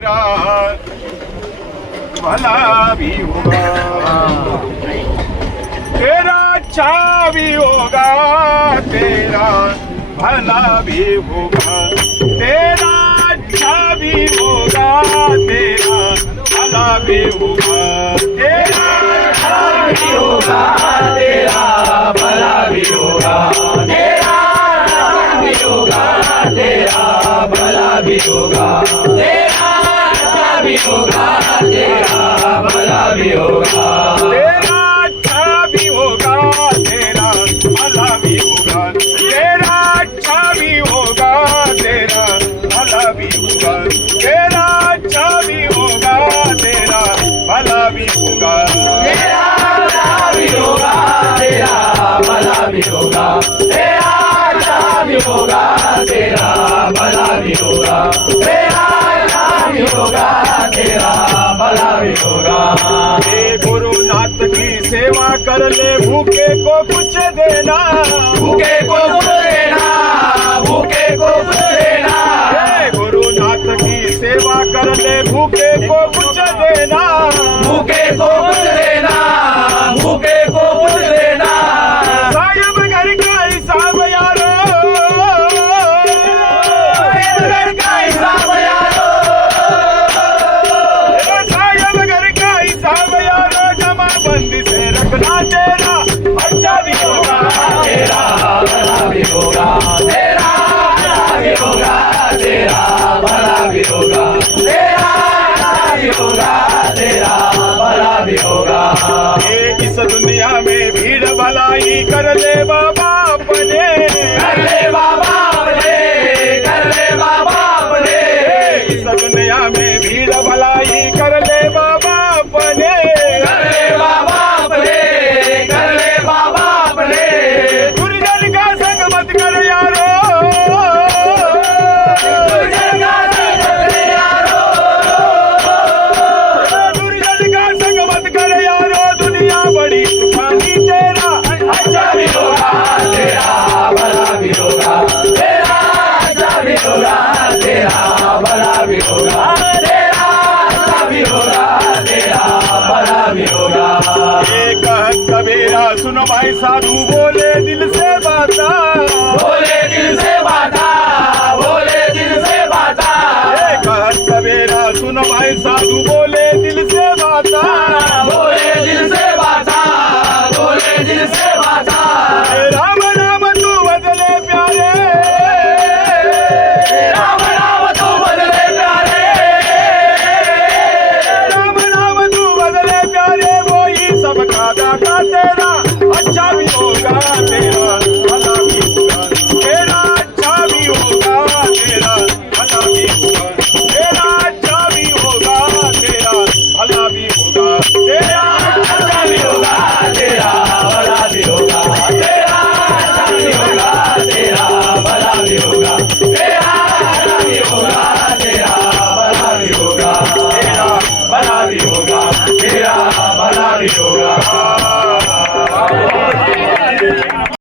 भला भी होगा, तेरा अच्छा भी होगा, तेरा भला भी होगा, तेरा अच्छा भी होगा, तेरा भला भी होगा, तेरा अच्छा भी होगा, तेरा भला भी होगा, तेरा अच्छा भी होगा, तेरा भला भी होगा, तेरा भी होगा, तेरा भला भी होगा, तेरा अच्छा भी होगा, तेरा भला भी होगा, तेरा अच्छा भी होगा, तेरा भला भी होगा, तेरा अच्छा भी होगा, तेरा भला भी होगा, तेरा अच्छा भी होगा, तेरा भला भी होगा, तेरा अच्छा भी होगा, तेरा भला भी होगा, तेरा भी होगा, तेरा भला भी होगा। हे गुरुनाथ की सेवा कर ले, भूखे को कुछ देना, भूखे को कुछ देना, भूखे को कुछ देना। हे गुरुनाथ की सेवा कर ले, भूखे को कुछ देना, भूखे को कुछ देना, भूखे को कुछ देना। साहिब घर का हिसाब यारो, घर का हिसाब यारो, बंदी से रखना, तेरा अच्छा भी होगा, तेरा भला भी होगा, तेरा अच्छा भी होगा, तेरा भला भी होगा, तेरा अच्छा भी होगा, तेरा भला भी होगा। इस दुनिया में भीड़ भलाई कर ले बाबा अपने, कर ले बाबा अपने, कर ले बाबा अपने। इस दुनिया में भीड़ भलाई कर ले बाबा अपने, कर ले बाबा अपने, कर ले बाबा अपने। दुर्जन का संग मत कर यारो, दुर्जन का संग मत कर यारो, दुर्जन का संग मत कर यारो। दुनिया बड़ी तूफानी, तेरा अच्छा भी होगा, तेरा भला भी होगा, तेरा अच्छा भी होगा, तेरा भला भी होगा, तेरा अच्छा भी होगा, तेरा भला भी होगा। एक कबीरा सुनो भाई साधु बोले दिल से बाता, बोले दिल से बाता, बोले दिल से बाता। एक कबीरा सुनो भाई साधु बोले